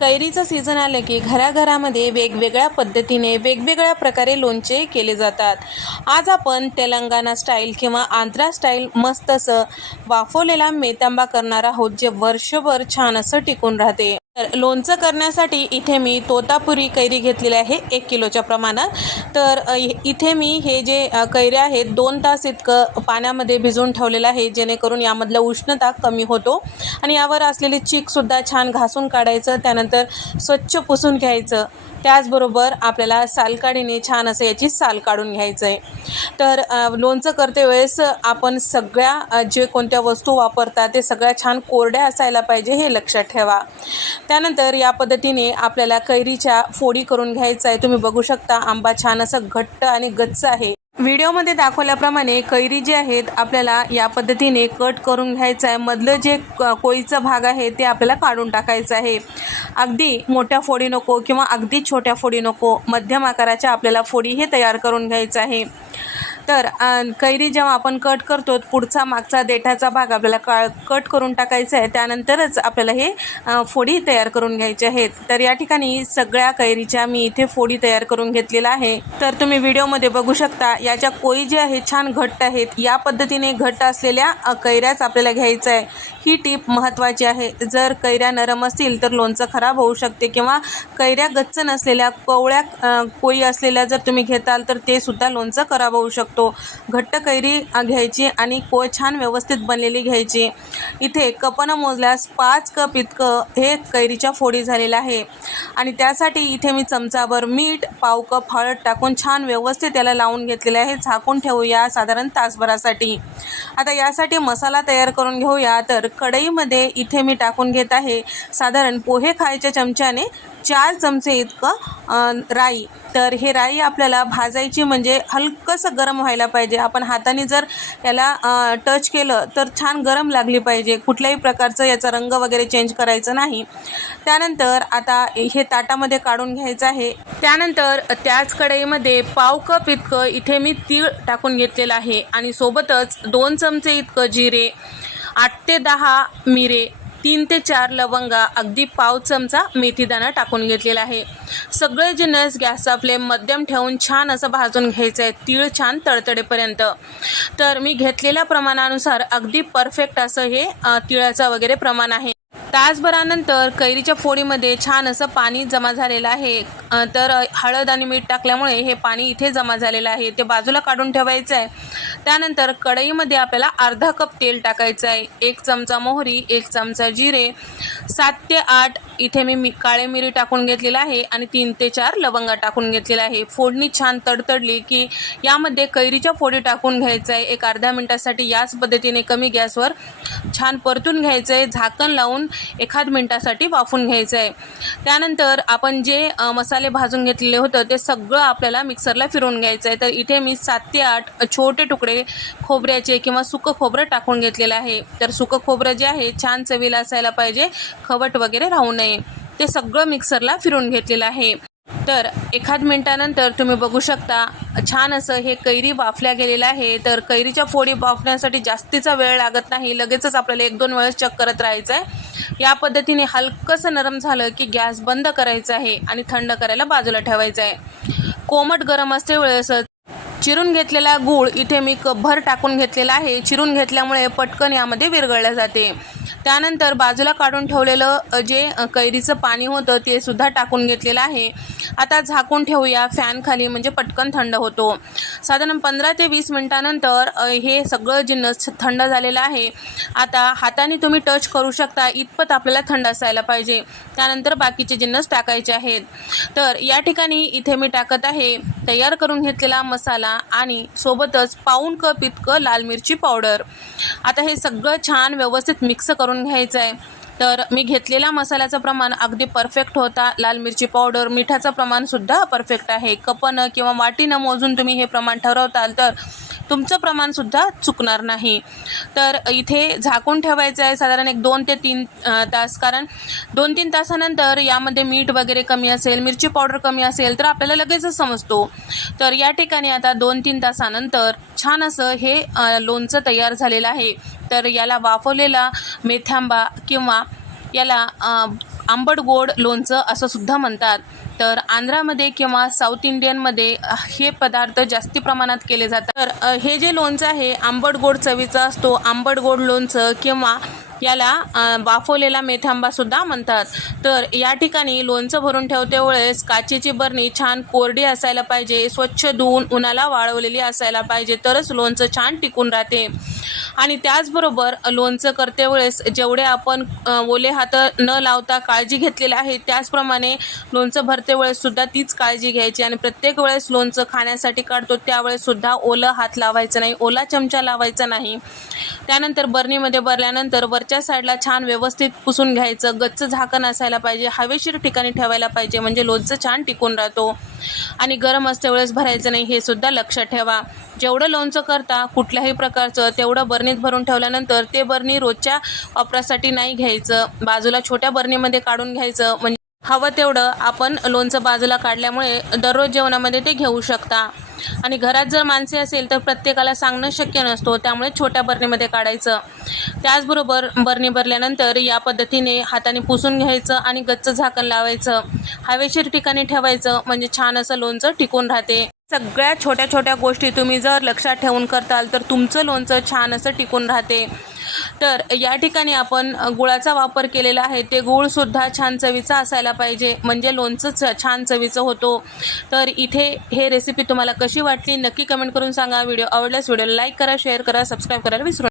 कैरीचं season आलं की घराघरामध्ये वेगवेगळ्या पद्धतीने वेगवेगळ्या प्रकारे लोणचे केले जातात. आज आपण तेलंगणा स्टाईल किंवा आंध्रा स्टाईल मस्त असं वाफवलेला मेतांबा करणार आहोत जे वर्षभर छान असं टिकून राहते. तर लोणचं करण्यासाठी इथे मी तोतापुरी कैरी घेतलेली आहे एक किलोच्या प्रमाणात. तर इथे मी हे जे कैरे कैऱ्या आहेत दोन तास इतकं पाण्यामध्ये भिजवून ठेवलेलं आहे जेणेकरून यामधलं उष्णता कमी होतो. आणि यावर असलेले चीकसुद्धा छान घासून काढायचं त्यानंतर स्वच्छ पुसून घ्यायचं. त्याचबरोबर आपल्याला सालकाडीने छान असं याची साल काढून घ्यायचं आहे तर लोणचं करते वेळेस आपण सगळ्या जे कोणत्या वस्तू वापरतात ते सगळ्या छान कोरड्या असायला पाहिजे हे लक्षात ठेवा. त्यानंतर या पद्धतीने आपल्याला कैरीच्या फोडी करून घ्यायचं आहे तुम्ही बघू शकता आंबा छान असं घट्ट आणि गच्च आहे. व्हिडिओमध्ये दाखवल्याप्रमाणे कैरी जे आहेत आपल्याला या पद्धतीने कट करून घ्यायचं आहे. मधलं जे क- कोळीचा भाग आहे ते आपल्याला काढून टाकायचं आहे. अगदी मोठ्या फोडी नको किंवा अगदी छोट्या फोडी नको मध्यम आकाराच्या आपल्याला फोडी हे तयार करून घ्यायचं आहे. तर कैरी जेव्हा आपण कट करतो पुढचा मागचा देठाचा भाग आपल्याला का कट करून टाकायचा आहे. त्यानंतरच आपल्याला हे फोडी तयार करून घ्यायचे आहेत. तर या ठिकाणी सगळ्या कैरीच्या मी इथे फोडी तयार करून घेतलेला आहे. तर तुम्ही व्हिडिओमध्ये बघू शकता याच्या कोळी जे आहे छान घट्ट आहेत. या पद्धतीने घट्ट असलेल्या कैऱ्याच आपल्याला घ्यायचं आहे. ही टीप महत्त्वाची आहे. जर कैऱ्या नरम असतील तर लोणचं खराब होऊ शकते किंवा कैऱ्या गच्च नसलेल्या कोवळ्या कोळी असलेल्या जर तुम्ही घेताल तर ते सुद्धा लोणचं खराब होऊ शकतं. घट्ट कैरी घ्यायची आणि कोळ छान व्यवस्थित बनलेली घ्यायची. इथे कपनं मोजल्यास पाच कप इतकं हे कैरीच्या फोडी झालेलं आहे. आणि त्यासाठी इथे मी चमचाभर मीठ पाव कप हळद टाकून छान व्यवस्थित त्याला लावून घेतलेले आहे. झाकून ठेवूया साधारण तासभरासाठी. आता यासाठी मसाला तयार करून घेऊया. तर कढईमध्ये इथे मी टाकून घेत आहे साधारण पोहे खायच्या चमच्याने चार चमचे इतकं राई. तर हे राई आपल्याला भाजायची म्हणजे हलकंसं गरम व्हायला पाहिजे. आपण हाताने जर याला टच केलं तर छान गरम लागली पाहिजे. कुठल्याही प्रकारचं याचा रंग वगैरे चेंज करायचं नाही. त्यानंतर आता हे ताटामध्ये काढून घ्यायचं आहे. त्यानंतर त्याच कढईमध्ये पाव कप इतकं इथे मी तीळ टाकून घेतलेलं आहे. आणि सोबतच दोन चमचे इतकं जिरे आठ ते दहा मिरे तीन ते चार लवंगा अगदी पाव चमचा मेथीदाणा टाकून घेतलेला आहे. सगळे जिनस गॅसचा फ्लेम मध्यम ठेवून छान असं भाजून घ्यायचं आहे. तीळ छान तडतडेपर्यंत. तर मी घेतलेल्या प्रमाणानुसार अगदी परफेक्ट असं हे तिळाचं वगैरे प्रमाण आहे. तासभरानंतर कैरीच्या फोडीमध्ये छान असं पाणी जमा झालेलं आहे. तर हळद आणि मीठ टाकल्यामुळे हे पाणी इथे जमा झालेलं आहे. ते बाजूला काढून ठेवायचं आहे त्यानंतर कढईमध्ये आपल्याला अर्धा कप तेल टाकायचं आहे. एक चमचा मोहरी एक चमचा जिरे सात ते आठ इथे मी मी काळे मिरी टाकून घेतलेला आहे आणि तीन ते चार लवंगा टाकून घेतलेला आहे. फोडणी छान तडतडली की यामध्ये कैरीच्या फोडी टाकून घ्यायचं आहे एक अर्ध्या मिनटासाठी याच पद्धतीने कमी गॅसवर छान परतून घ्यायचं आहे झाकण लावून एखाद मिनटासाठी वाफून घ्यायचं आहे त्यानंतर आपण जे मसाले भाजून घेतलेले होतं ते सगळं आपल्याला मिक्सरला फिरवून घ्यायचं आहे तर इथे मी सात ते आठ छोटे तुकडे खोबऱ्याचे किंवा सुकं खोबरं टाकून घेतलेलं आहे. तर सुकं खोबरं जे आहे छान चवीला असायला पाहिजे. खवट वगैरे राहू नये. ते सगळं मिक्सरला फिरून घेतलेलं आहे. तर एखाद मिनटानंतर तुम्ही बघू शकता छान असं हे कैरी वाफल्या गेलेलं आहे. तर कैरीच्या फोडी वाफण्यासाठी जास्तीचा वेळ लागत नाही. लगेचच आपल्याला एक दोन वेळेस चेक करत राहायचं आहे या पद्धतीने हलकंसं नरम झालं की गॅस बंद करायचा आहे आणि थंड करायला बाजूला ठेवायचं आहे कोमट गरम असते वेळेसच. चिरून घेतलेला गूळ इथे मी कपभर टाकून घेतलेला आहे. चिरून घेतल्यामुळे पटकन यामध्ये विरघळलं जाते. त्यानंतर बाजूला काढून ठेवलेलं जे कैरीचं पाणी होतं ते सुद्धा टाकून घेतलेलं आहे. आता झाकून ठेवूया फॅनखाली म्हणजे पटकन थंड होतो. साधारण पंधरा ते वीस मिनटानंतर हे सगळं जिन्नस थंड झालेलं आहे आता हाताने तुम्ही टच करू शकता इतपत आपल्याला थंड असायला पाहिजे. त्यानंतर बाकीचे जिन्नस टाकायचे आहेत. तर या ठिकाणी इथे मी टाकत आहे तयार करून घेतलेला मसाला आणि सोबतच पाऊण कप इतकं लाल मिरची पावडर. आता हे सगळं छान व्यवस्थित मिक्स करून घ्यायचं आहे तर मी घेतलेला मसाल्याचं प्रमाण अगदी परफेक्ट होता. लाल मिरची पावडर मिठाचं प्रमाणसुद्धा परफेक्ट आहे. कपनं किंवा वाटीनं मोजून तुम्ही हे प्रमाण ठरवताल तर तुमचं प्रमाणसुद्धा चुकणार नाही. तर इथे झाकून ठेवायचं आहे साधारण एक दोन ते तीन तास. कारण दोन तीन तासानंतर यामध्ये मीठ वगैरे कमी असेल मिरची पावडर कमी असेल तर आपल्याला लगेचच समजतो. तर या ठिकाणी आता दोन तीन तासानंतर छान असं हे लोणचं तयार झालेलं आहे. तर याला वाफवलेला मेथांबा किंवा याला आंबट गोड लोणचं असं सुद्धा म्हणतात. तर आंध्रामध्ये किंवा साऊथ इंडियनमध्ये हे पदार्थ जास्ती प्रमाणात केले जातात. तर हे जे लोणचं आहे आंबट गोड चवीचा असतो आंबट गोड लोणचं किंवा याला वाफवलेला मेथांबा सुद्धा म्हणतात. तर या ठिकाणी लोणचं भरून ठेवते वेळेस काचेची बरणी छान कोरडी असायला पाहिजे स्वच्छ धुवून उन्हाला वाळवलेली असायला पाहिजे तरच लोणचं छान टिकून राहते. आणि त्याचबरोबर लोणचं करते वेळेस जेवढे आपण ओले हात न लावता काळजी घेतलेली आहे त्याचप्रमाणे लोणचं भरते वेळेस सुद्धा तीच काळजी घ्यायची आणि प्रत्येक वेळेस लोणचं खाण्यासाठी काढतो त्यावेळेस सुद्धा ओलं हात लावायचं नाही ओला चमचा लावायचा नाही. त्यानंतर बरणीमध्ये भरल्यानंतर वरच्या साईडला छान व्यवस्थित पुसून घ्यायचं. गच्च झाकण असायला पाहिजे. हवेशीर ठिकाणी ठेवायला पाहिजे. म्हणजे लोणचं छान टिकून राहतो. आणि गरम असते वेळेस भरायचं नाही हे सुद्धा लक्षात ठेवा. जेवढं लोणचं करता कुठल्याही प्रकारचं तेवढं बरणीत भरून ठेवल्यानंतर ते बरणी रोजच्या वापरासाठी नाही घ्यायचं. बाजूला छोट्या बरणीमध्ये काढून घ्यायचं. म्हणजे हवं तेवढं आपण लोणचं बाजूला काढल्यामुळे दररोज जेवणामध्ये ते घेऊ शकता. आणि घरात जर माणसे असेल तर प्रत्येकाला सांगणं शक्य नसतो त्यामुळे छोट्या बरणीमध्ये काढायचं. त्याचबरोबर बरणी भरल्यानंतर या पद्धतीने हाताने पुसून घ्यायचं आणि गच्च झाकण लावायचं. हवेशीर ठिकाणी ठेवायचं म्हणजे छान असं लोणचं टिकून राहते. सगळ्या छोट्या छोट्या गोष्टी तुम्ही जर लक्षात ठेवून करताल तर तुमचं लोणचं छान असं टिकून राहते. तर या ठिकाणी आपण गुळाचा वापर केलेला आहे. ते गुळसुद्धा छान चवीचा असायला पाहिजे. म्हणजे लोणचं छान चवीचं होतो. तर इथे हे रेसिपी तुम्हाला कशी वाटली नक्की कमेंट करून सांगा. व्हिडिओ आवडल्यास व्हिडिओला लाईक करा शेअर करा सबस्क्राईब करायला विसरू